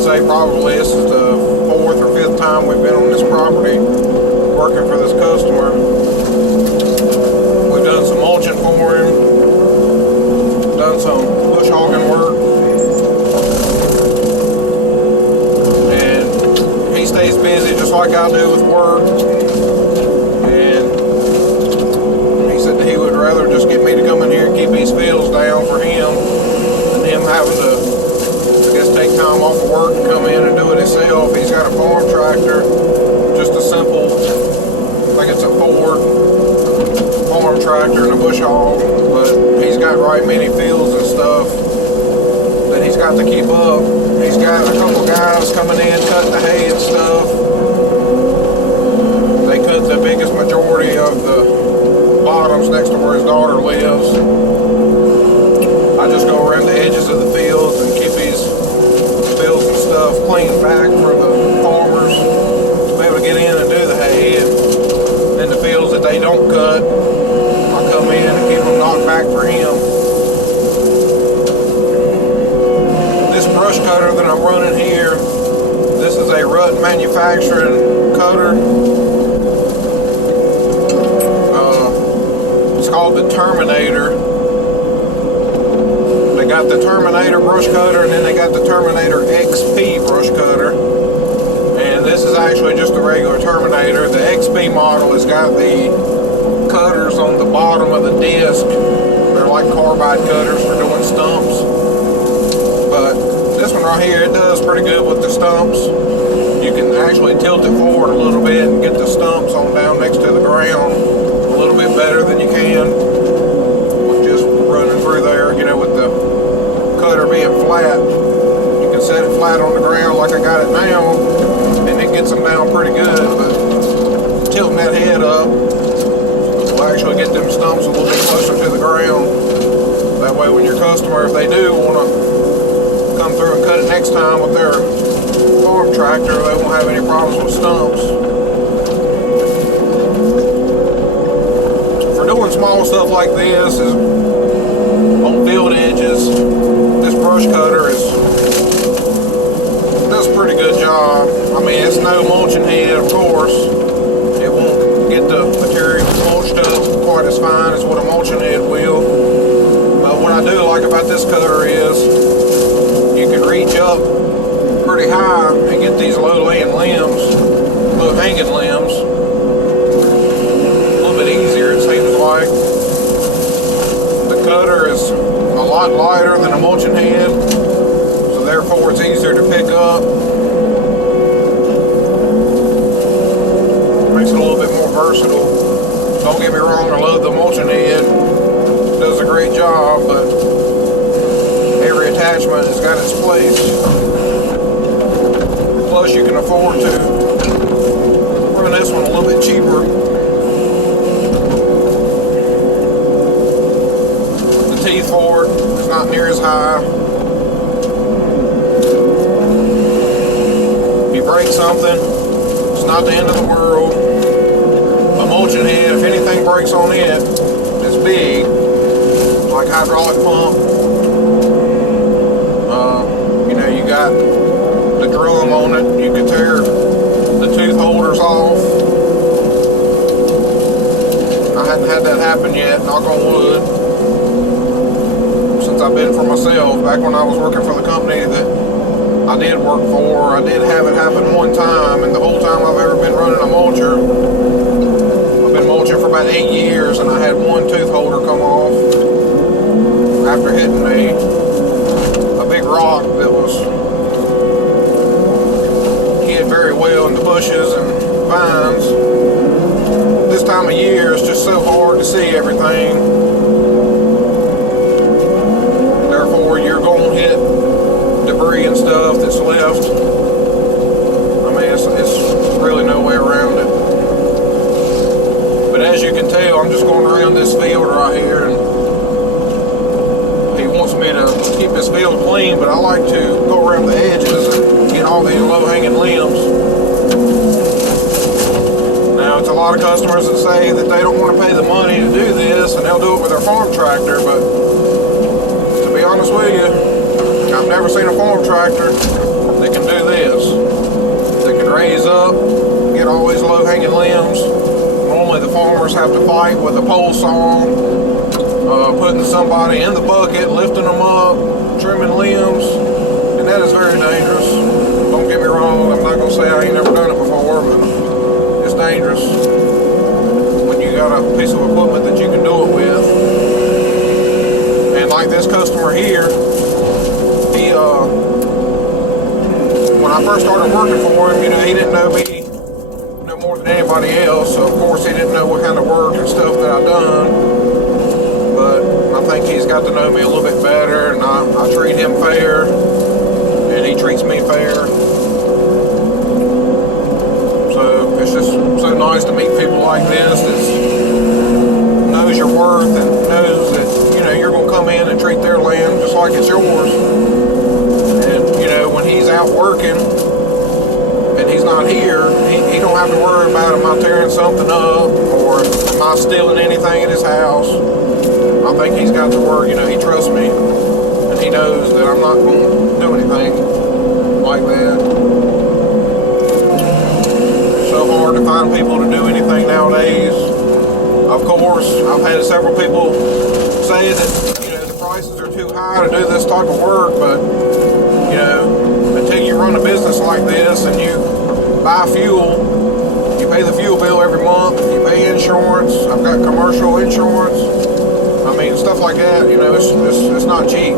would say probably this is the 4th or 5th time we've been on this property working for this customer. We've done some mulching for him, done some bush hogging work, and he stays busy just like I do with work. And he said that he would rather just get me to come in here and keep these fields down for him than him having to, I guess, take time off of work and come in and do it himself. He's got a farm tractor, just a simple, I think it's a Ford farm tractor and a bush hog, but he's got right many fields and stuff that he's got to keep up. He's got a couple guys coming in cutting the hay and stuff. They cut the biggest majority of the bottoms next to where his daughter lives. I just go around the edges of the fields and keep these fields and stuff clean back for the farmers to be able to get in and do the hay. And then the fields that they don't cut, I come in and keep them knocked back for him. This brush cutter that I'm running here, this is a Rut manufacturing cutter. It's called the Terminator. They got the Terminator brush cutter, and then they got the Terminator XP brush cutter. And this is actually just a regular Terminator. The XP model has got the cutters on the bottom of the disc. They're like carbide cutters for doing stumps. But this one right here, it does pretty good with the stumps. You can actually tilt it forward a little bit and get the stumps on down next to the ground a little bit better than you can with just running through there, you know, with the cutter being flat. You can set it flat on the ground like I got it now, and it gets them down pretty good. But tilting that head up will actually get them stumps a little bit closer to the ground. That way when your customer, if they do want to come through and cut it next time with their farm tractor, they won't have any problems with stumps. For doing small stuff like this, is on field edges, this brush cutter does a pretty good job. I mean, it's no mulching head, of course. It won't get the material mulched up quite as fine as what a mulching head will. But what I do like about this cutter is you can reach up pretty high and get these low-hanging limbs a little bit easier, it seems like. The cutter is a lot lighter than a mulching head, so therefore it's easier to pick up. Makes it a little bit more versatile. Don't get me wrong, I love the mulching head. It does a great job, but every attachment has got its place. Plus you can afford to run this one a little bit cheaper. The teeth for it is not near as high. If you break something, it's not the end of the world. A mulching head, if anything breaks on it, it's big, like hydraulic pump. You know, you got the drum on it, you could tear the tooth holders off. I hadn't had that happen yet, knock on wood, since I've been for myself. Back when I was working for the company that I did work for, I did have it happen one time, and the whole time I've ever been running a mulcher, I've been mulching for about 8 years, and I had one tooth holder come off after hitting a big rock that was hid very well in the bushes and vines. This time of year it's just so hard to see everything. Therefore you're going to hit debris and stuff that's left. I mean, it's really no way around it. But as you can tell, I'm just going around this field right here, and he wants me to keep this field clean, but I like to go around the edges and get all these low-hanging limbs. Now, it's a lot of customers that say that they don't want to pay the money to do this, and they'll do it with their farm tractor, but to be honest with you, I I've never seen a farm tractor that can do this. That can raise up, get all these low-hanging limbs. Normally the farmers have to fight with a pole saw, putting somebody in the bucket, lifting them up, trimming limbs, and that is very dangerous. Don't get me wrong, I'm not going to say I ain't never done it before, but it's dangerous when you got a piece of equipment that you can do it with. And like this customer here, he, when I first started working for him, he didn't know me no more than anybody else, so of course he didn't know what kind of work and stuff that I've done. But I think he's got to know me a little bit better, and I treat him fair, and he treats me fair. So it's just so nice to meet people like this that knows your worth and knows that you're going to come in and treat their land just like it's yours. And when he's out working and he's not here, he don't have to worry about am I tearing something up or am I stealing anything in his house. I think he's got to work, he trusts me, and he knows that I'm not going to do anything like that. It's so hard to find people to do anything nowadays. Of course, I've had several people say that, the prices are too high to do this type of work, but, until you run a business like this and you buy fuel, you pay the fuel bill every month, you pay insurance, I've got commercial insurance, stuff like that, it's not cheap.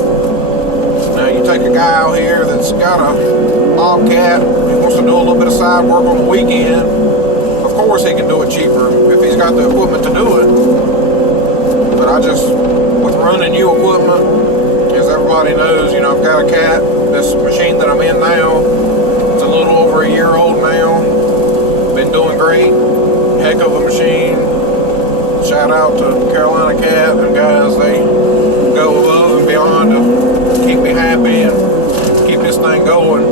Now you take a guy out here that's got a bobcat, he wants to do a little bit of side work on the weekend, of course he can do it cheaper if he's got the equipment to do it. But with running new equipment, as everybody knows, I've got a cat, this machine that I'm in now, it's a little over a year old now, been doing great, heck of a machine. Shout out to Carolina Cat and guys, they go above and beyond to keep me happy and keep this thing going.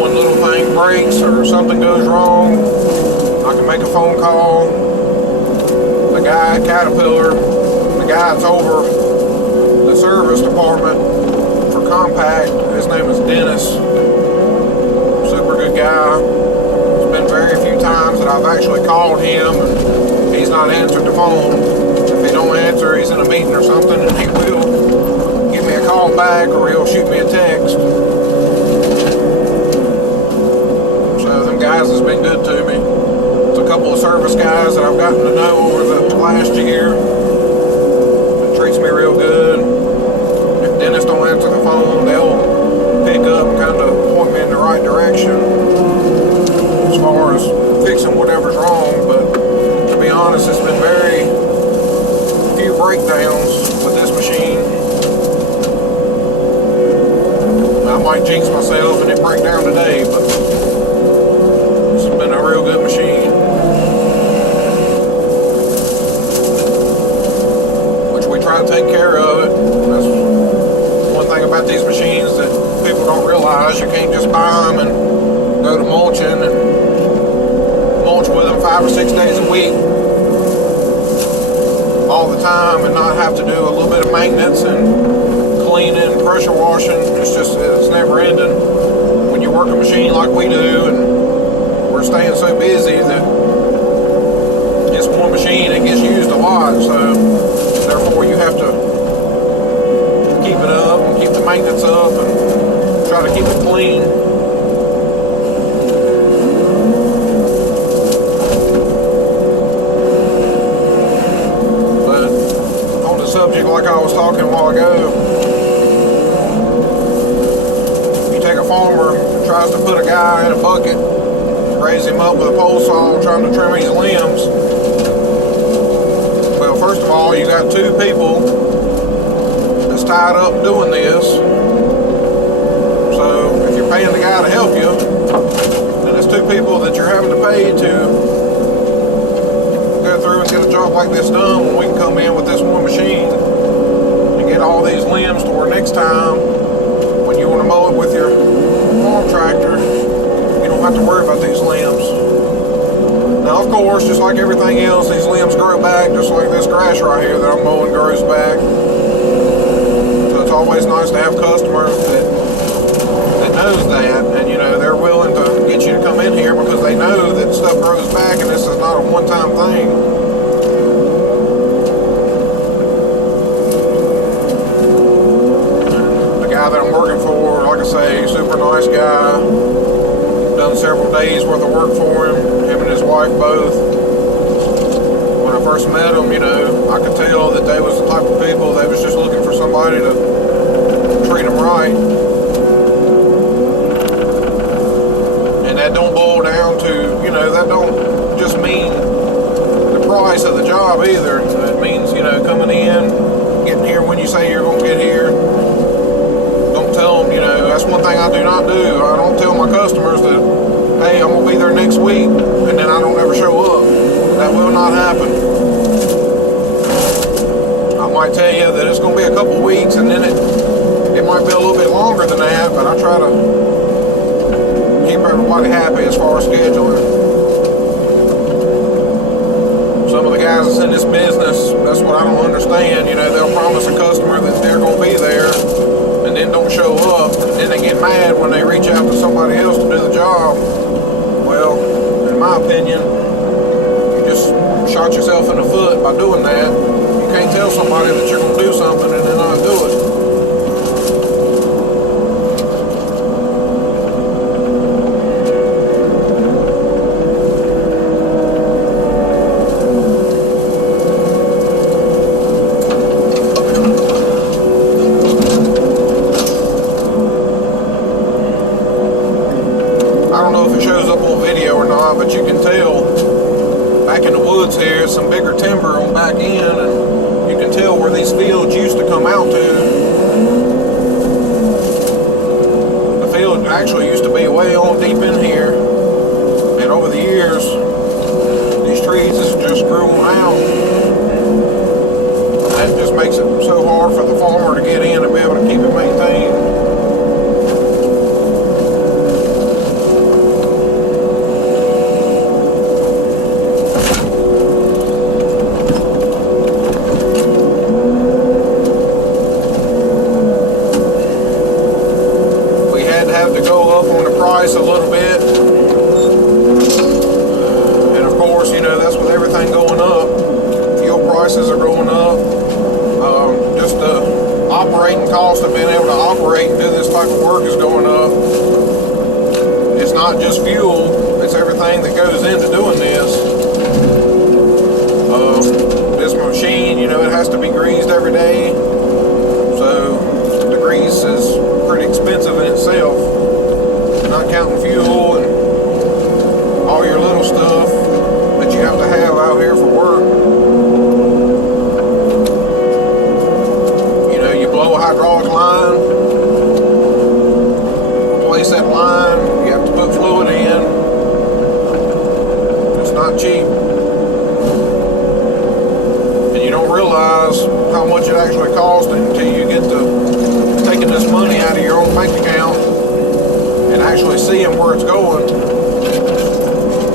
One little thing breaks or something goes wrong, I can make a phone call. The guy at Caterpillar, the guy that's over the service department for Compact, his name is Dennis, super good guy. There's been very few times that I've actually called him and he's not answered the phone. If he don't answer, he's in a meeting or something, and he will give me a call back or he'll shoot me a text. So them guys has been good to me. There's a couple of service guys that I've gotten to know over the last year. It treats me real good. If Dennis don't answer the phone, they'll pick up and kind of point me in the right direction as far as fixing whatever's wrong. But to be honest, it's been very few breakdowns with this machine. I might jinx myself and it break down today, but it's been a real good machine. Which we try to take care of it. That's one thing about these machines that people don't realize. You can't just buy them and go to mulching and mulch with them 5 or 6 days a week all the time and not have to do a little bit of maintenance and cleaning, pressure washing. It's never ending. When you work a machine like we do, and we're staying so busy that it's one machine that gets used a lot, so therefore you have to keep it up and keep the maintenance up and try to keep it clean. Subject like I was talking a while ago, you take a farmer who tries to put a guy in a bucket, raise him up with a pole saw trying to trim his limbs. Well, first of all, you got 2 people that's tied up doing this, so if you're paying the guy to help you, then it's 2 people that you're having to pay to go through and get a job like this done, when we can come in with this one machine and get all these limbs to where next time when you want to mow it with your farm tractor, you don't have to worry about these limbs. Now, of course, just like everything else, these limbs grow back, just like this grass right here that I'm mowing grows back. So it's always nice to have customers that knows that, and you know, they're willing to get you to come in here because they know that stuff grows back and this is not a one-time thing. The guy that I'm working for, like I say, super nice guy. Done several days worth of work for him and his wife both. When I first met them, you know, I could tell that they was the type of people, they was just looking for somebody to treat them right. And that don't boil down to, you know, that don't just mean the price of the job either. It means, you know, coming in, getting here when you say you're going to get here. Don't tell them, you know, that's one thing I do not do. I don't tell my customers that, hey, I'm going to be there next week, and then I don't ever show up. That will not happen. I might tell you that it's going to be a couple weeks, and then it might be a little bit longer than that, but I try to keep everybody happy as far as scheduling. Some of the guys that's in this business, that's what I don't understand. You know, they'll promise a customer that they're going to be there, and then don't show up, and then they get mad when they reach out to somebody else to do the job. Well, in my opinion, just shot yourself in the foot by doing that. You can't tell somebody that you're going to do something and then not do it. I don't know if it shows up on video or not, but you can tell back in the woods here, some bigger timber on back end, and you can tell where these fields used to come out to. The field actually used to be way on deep in here, and over the years, these trees just grew on out. That just makes it so hard for the farmer to get in and be able to keep it maintained. A little bit, and of course, you know, that's with everything going up. Fuel prices are going up. Just the operating cost of being able to operate and do this type of work is going up. It's not just fuel, it's everything that goes into doing this. This machine, you know, it has to be greased every day, so the grease is pretty expensive in itself. Not counting fuel and all your little stuff that you have to have out here for work. You know, you blow a hydraulic line, replace that line, you have to put fluid in. It's not cheap. And you don't realize how much it actually costs until you get to taking this money out of your own bank account and actually seeing where it's going.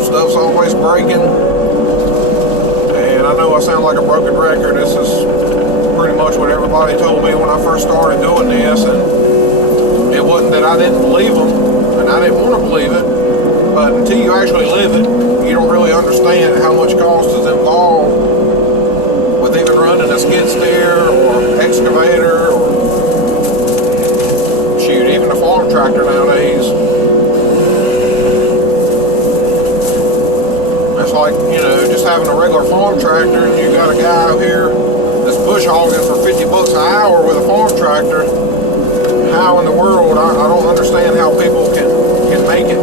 Stuff's always breaking, and I know I sound like a broken record. This is pretty much what everybody told me when I first started doing this, and it wasn't that I didn't believe them and I didn't want to believe it, but until you actually live it, you don't really understand how much cost is involved with even running a skid steer or excavator or even a farm tractor nowadays. It's like, you know, just having a regular farm tractor, and you got a guy out here that's bush hogging for 50 bucks an hour with a farm tractor. How in the world, I don't understand how people can make it.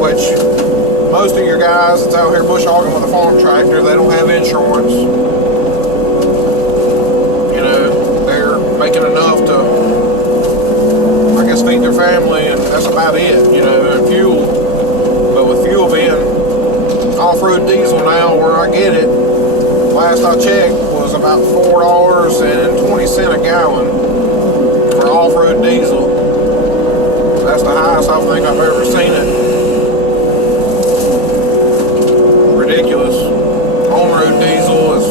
Which, most of your guys that's out here bush hogging with a farm tractor, they don't have insurance. You know, they're making enough to feed their family, and that's about it, you know, and fuel. But with fuel being off-road diesel now, where I get it, last I checked was about $4.20 a gallon for off-road diesel. That's the highest I think I've ever seen it. Ridiculous. On-road diesel is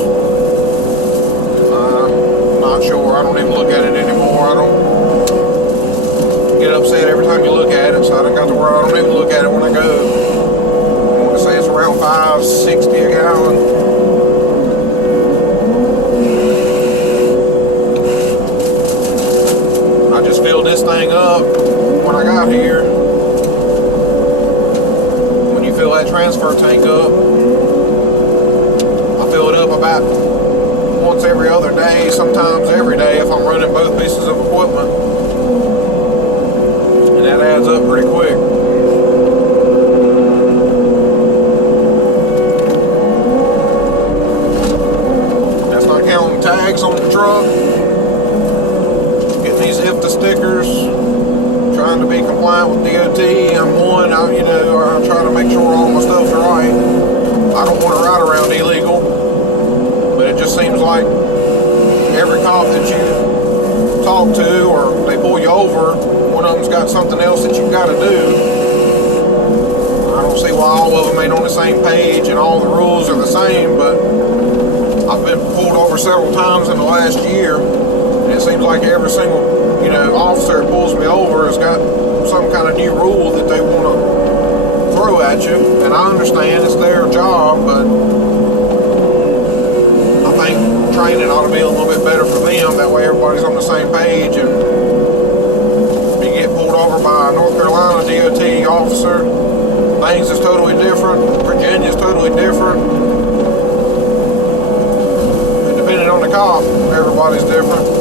not sure. I don't even look at it anymore. I don't at it, so I done got to where I don't even look at it when I go. I want to say it's around $5.60 a gallon. I just filled this thing up when I got here. When you fill that transfer tank up, I fill it up about once every other day, sometimes every day if I'm running both pieces of equipment. And that adds up pretty quick. That's not counting tags on the truck. Getting these IFTA stickers, trying to be compliant with DOT. I'm one, I try to make sure all my stuff's right. I don't want to ride around illegal, but it just seems like every cop that you talk to or they pull you over, one of them's got something else that you've got to do. I don't see why all of them ain't on the same page and all the rules are the same, but I've been pulled over several times in the last year, and it seems like every single officer that pulls me over has got some kind of new rule that they want to throw at you, and I understand it's their job, but I think training ought to be a little bit better for them. That way everybody's on the same page, and if you get pulled over by a North Carolina DOT officer, things is totally different. Virginia's totally different. And depending on the cop, everybody's different.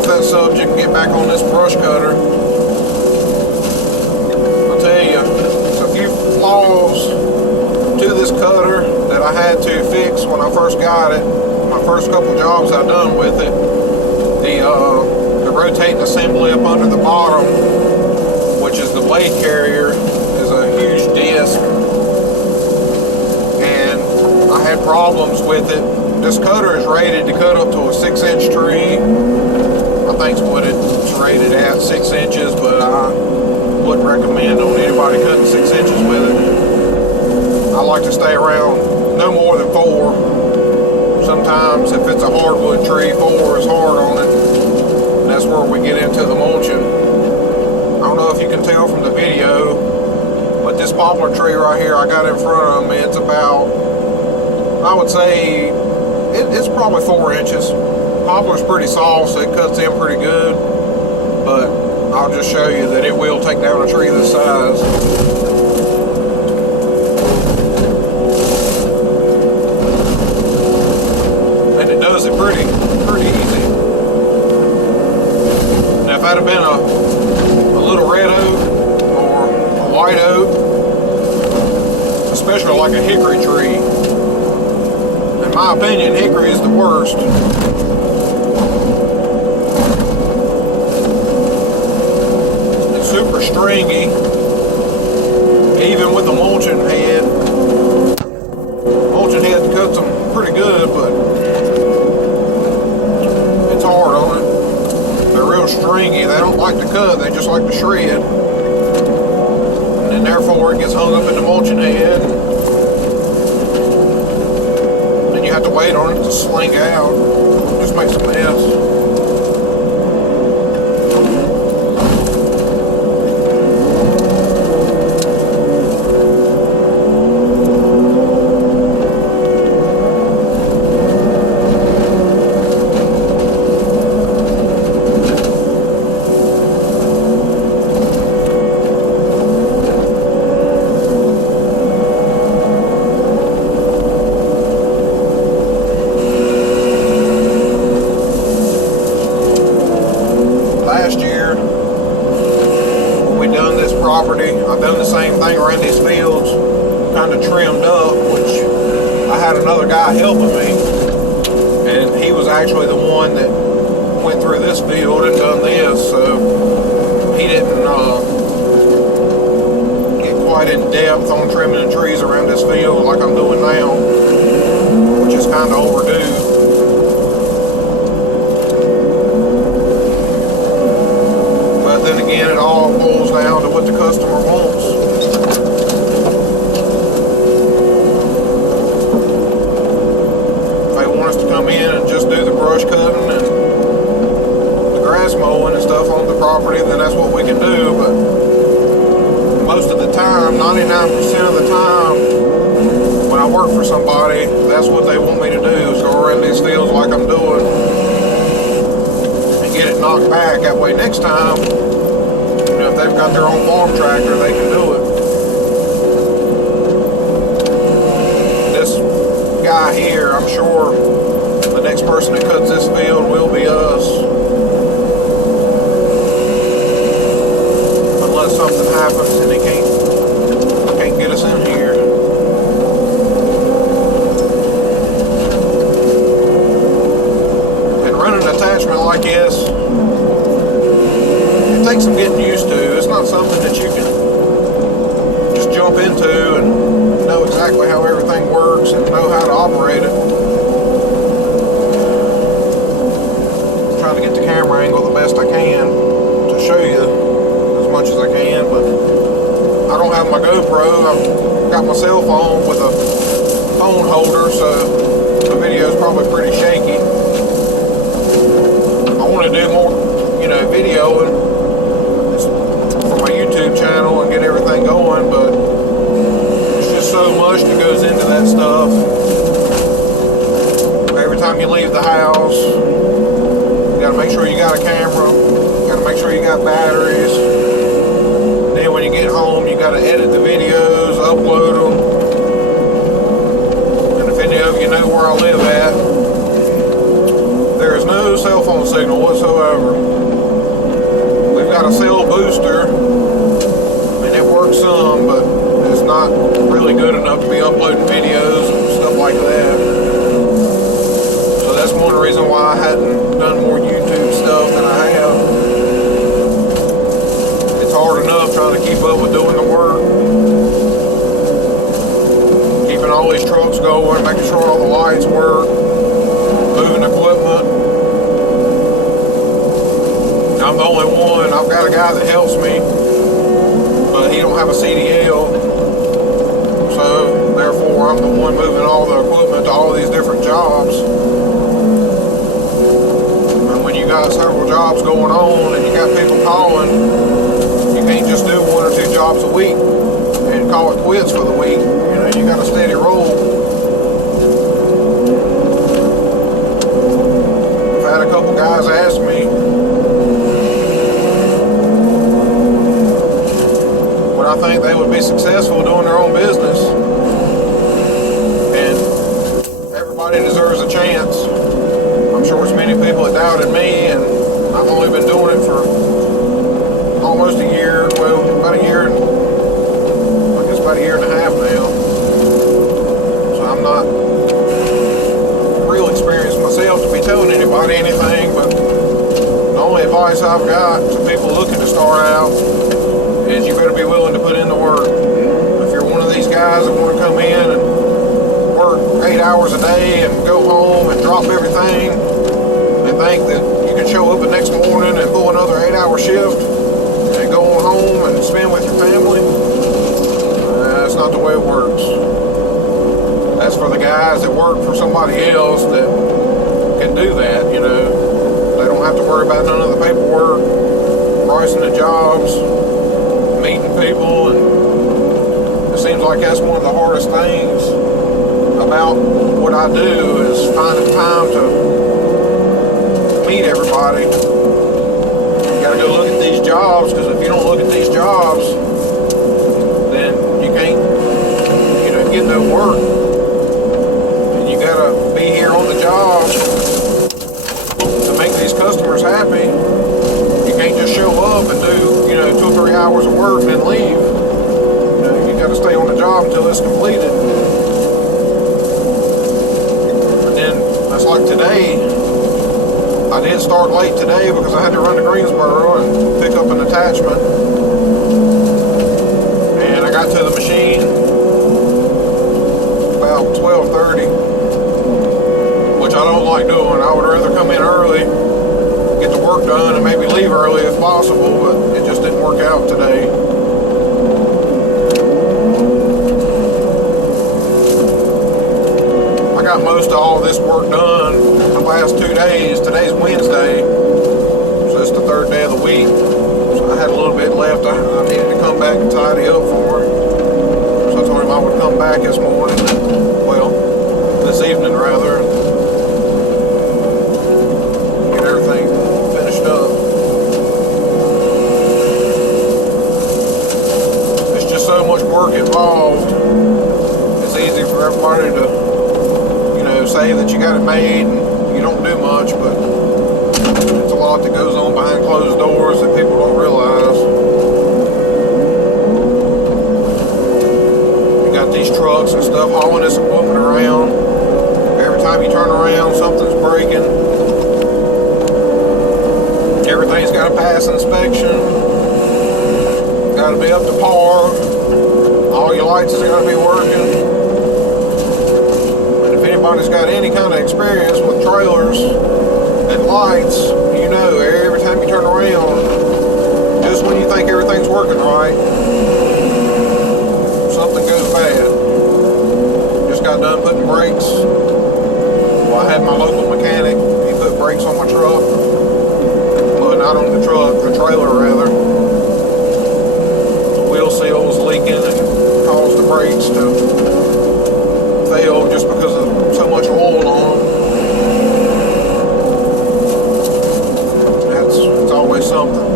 That subject, get back on this brush cutter. I'll tell you, there's a few flaws to this cutter that I had to fix when I first got it. My first couple jobs I done with it, the rotating assembly up under the bottom, which is the blade carrier, is a huge disc, and I had problems with it. This cutter is rated to cut up to a 6-inch tree. I think's what it's rated at, 6 inches, but I wouldn't recommend on anybody cutting 6 inches with it. I like to stay around no more than 4. Sometimes if it's a hardwood tree, 4 is hard on it. And that's where we get into the mulching. I don't know if you can tell from the video, but this poplar tree right here I got in front of me, it's about, I would say, it's probably 4 inches. Poplar's pretty soft, so it cuts in pretty good, but I'll just show you that it will take down a tree this size. And it does it pretty easy. Now if that had been a little red oak or a white oak, especially like a hickory tree, in my opinion, hickory is the worst. Super stringy, even with the mulching head. Mulching head cuts them pretty good, but it's hard on it. They're real stringy. They don't like to cut, they just like to shred. And then therefore it gets hung up in the mulching head. Then you have to wait on it to slink out. It just makes a mess. I've done the same thing around these fields, kind of trimmed up, which I had another guy helping me, and he was actually the one that went through this field and done this, so he didn't get quite in depth on trimming the trees around this field like I'm doing now, which is kind of overdue. But then again, it all boils down to what the customer wants. brush cutting and the grass mowing and stuff on the property, then that's what we can do. But most of the time, 99% of the time, when I work for somebody, that's what they want me to do, is go around these fields like I'm doing and get it knocked back. That way next time, you know, if they've got their own farm tractor, they can do it. This guy here, I'm sure the next person that cuts this field will be us. Unless something happens and they can't get us in here. And running an attachment like this, it takes some getting used to. It's not something that you can just jump into and know exactly how everything works and know how to operate it. I'm trying to get the camera angle the best I can to show you as much as I can, but I don't have my GoPro. I've got my cell phone with a phone holder, so the video is probably pretty shaky. I want to do more, you know, videoing for my YouTube channel and get everything going, but there's just so much that goes into that stuff. Every time you leave the house, you got to make sure you got a camera. You got to make sure you got batteries. Then when you get home, you got to edit the videos, upload them. And if any of you know where I live at, there is no cell phone signal whatsoever. We've got a cell booster, and it works some, but it's not really good enough to be uploading videos and stuff like that. So that's one reason why I hadn't done more YouTube stuff than I have. It's hard enough trying to keep up with doing the work, keeping all these trucks going, making sure all the lights work, moving equipment. I'm the only one. I've got a guy that helps me, but he don't have a CDL, so therefore I'm the one moving all the equipment to all these different jobs. And when you got several jobs going on and you got people calling, you can't just do 1 or 2 jobs a week and call it quits for the week. You know, you got a steady roll. I've had a couple guys ask me, I think they would be successful doing their own business, and everybody deserves a chance. I'm sure there's many people that doubted me, and I've only been doing it for almost a year, well, about a year, I guess about a year and a half now, so I'm not real experienced myself to be telling anybody anything, but the only advice I've got to people looking to start out is you better be willing to put in the work. If you're one of these guys that want to come in and work 8 hours a day and go home and drop everything and think that you can show up the next morning and pull another 8-hour shift and go on home and spend with your family, that's not the way it works. That's for the guys that work for somebody else that can do that, you know. They don't have to worry about none of the paperwork, pricing the jobs, meeting people, and it seems like that's one of the hardest things about what I do is finding time to meet everybody. You gotta go look at these jobs, because if you don't look at these jobs, then you can't, you know, get no work. And you gotta be here on the job to make these customers happy. You can't just show up and do, you know, 2 or 3 hours of work and then leave. You know, you got to stay on the job until it's completed. And then, that's like today. I did start late today because I had to run to Greensboro and pick up an attachment. And I got to the machine about 12:30, which I don't like doing. I would rather come in early, get the work done, and maybe leave early if possible, but it just didn't work out today. I got most of all this work done last 2 days. Today's Wednesday, so it's the third day of the week. So I had a little bit left. I needed to come back and tidy up for him. So I told him I would come back this morning, well, this evening rather, and get everything finished up. It's just so much work involved. It's easy for everybody to, you know, say that you got it made and you don't do much, but it's a lot that goes on behind closed doors that people don't realize. You got these trucks and stuff hauling this equipment around. Every time you turn around, something's breaking. Everything's got to pass inspection. Got to be up to par. All your lights has got to be working. And if anybody's got any kind of experience with trailers and lights, you know, every time you turn around, just when you think everything's working right, something goes bad. Just got done putting brakes. Well, I had my local mechanic, he put brakes on my truck. Well, not on the truck, the trailer rather. The wheel seal was leaking and caused the brakes to fail just because of so much oil on them. It's always something.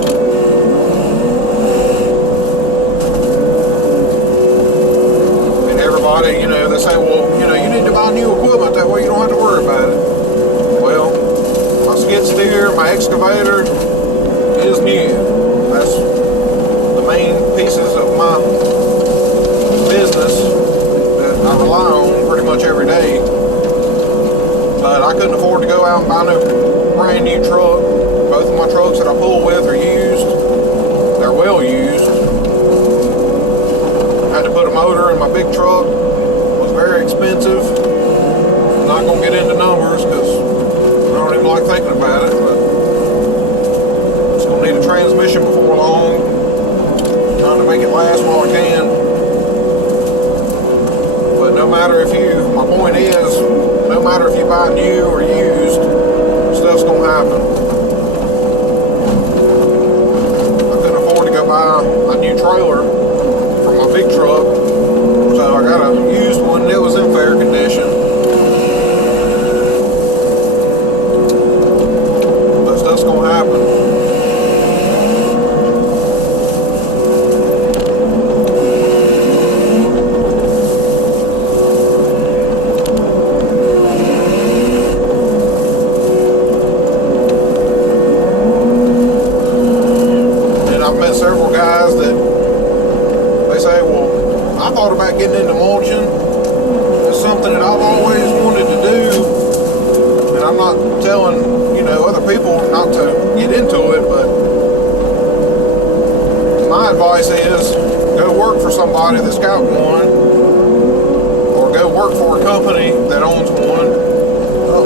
And everybody, you know, they say, well, you know, you need to buy new equipment, that way you don't have to worry about it. Well, my skid steer, my excavator is new. That's the main pieces of my business that I rely on pretty much every day. But I couldn't afford to go out and buy no brand new truck. Both of my trucks that I pull with are used. They're well used. I had to put a motor in my big truck. It was very expensive. I'm not going to get into numbers because I don't even like thinking about it, but it's going to need a transmission before long. I'm trying to make it last while I can. But no matter if you, my point is, no matter if you buy new or used, stuff's going to happen. I couldn't afford to go buy a new trailer for my big truck, so I got a used one that was in fair condition. But stuff's going to happen. Several guys that they say, well, I thought about getting into mulching. It's something that I've always wanted to do, and I'm not telling, you know, other people not to get into it, but my advice is go work for somebody that's got one, or go work for a company that owns one. Oh,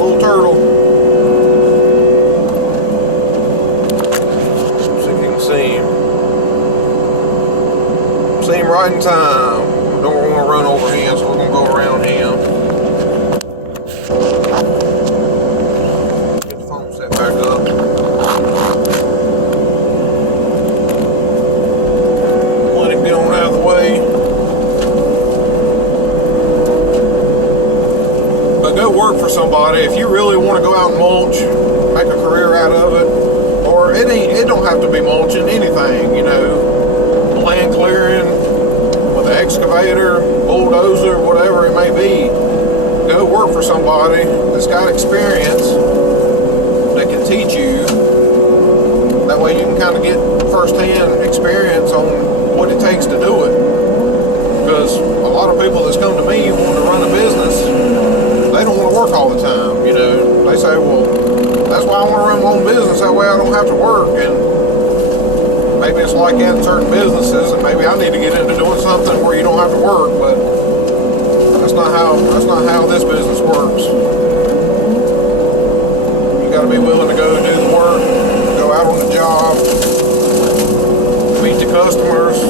little turtle. See him right in time. Don't want to run over him, so we're going to go around him. Get the phone set back up. Let him get on out of the way. But go work for somebody. If you really want to go out and mulch, make a career out of it, or it don't have to be mulching, anything, you know. Land clearing with an excavator, bulldozer, whatever it may be. Go work for somebody that's got experience that can teach you. That way you can kind of get first-hand experience on what it takes to do it. Because a lot of people that's come to me want to run a business, they don't want to work all the time. You know, they say, well, that's why I want to run my own business, that way I don't have to work. And maybe it's like that in certain businesses, and maybe I need to get into doing something where you don't have to work, but that's not how this business works. You got to be willing to go do the work, go out on the job, meet the customers,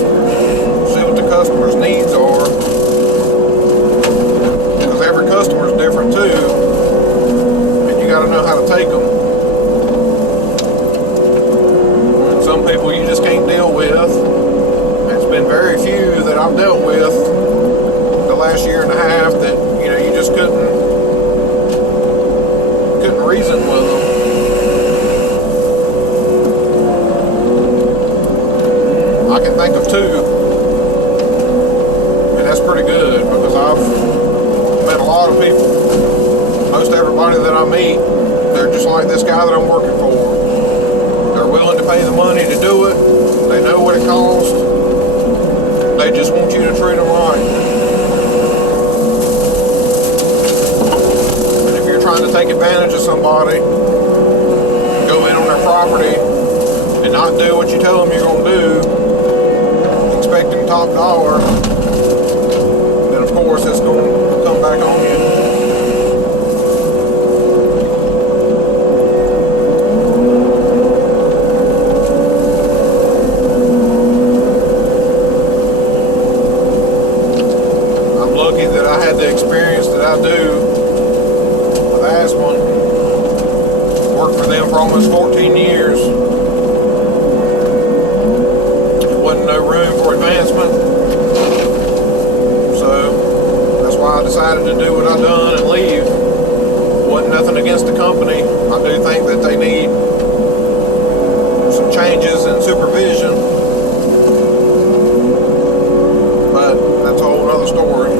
see what the customers' needs are, because every customer is different too. last year and a half that, you know, you just couldn't reason with them. I can think of two, and that's pretty good, because I've met a lot of people. Most everybody that I meet, they're just like this guy that I'm working for. They're willing to pay the money to do it. They know what it costs. They just want you to treat them right. And if you're trying to take advantage of somebody, go in on their property and not do what you tell them you're going to do, expecting top dollar, then of course it's going to come back on you. The experience that I do with Aspen, worked for them for almost 14 years. There wasn't no room for advancement, so that's why I decided to do what I done and leave. Wasn't nothing against the company. I do think that they need some changes in supervision, but that's a whole other story.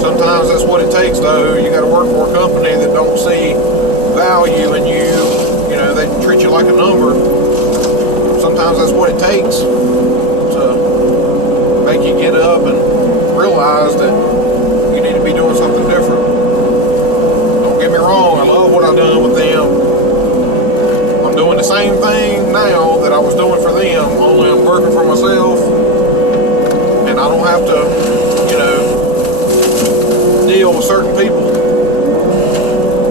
Sometimes that's what it takes, though. You got to work for a company that don't see value in you. You know, they treat you like a number. Sometimes that's what it takes to make you get up and realize that you need to be doing something different. Don't get me wrong, I love what I've done with them. I'm doing the same thing now that I was doing for them, only I'm working for myself, and I don't have to, you know, deal with certain people.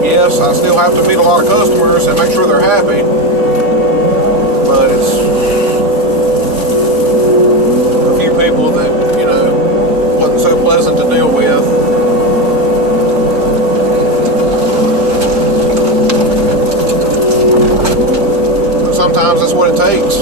Yes, I still have to meet a lot of customers and make sure they're happy, but it's a few people that, you know, wasn't so pleasant to deal with. But sometimes that's what it takes.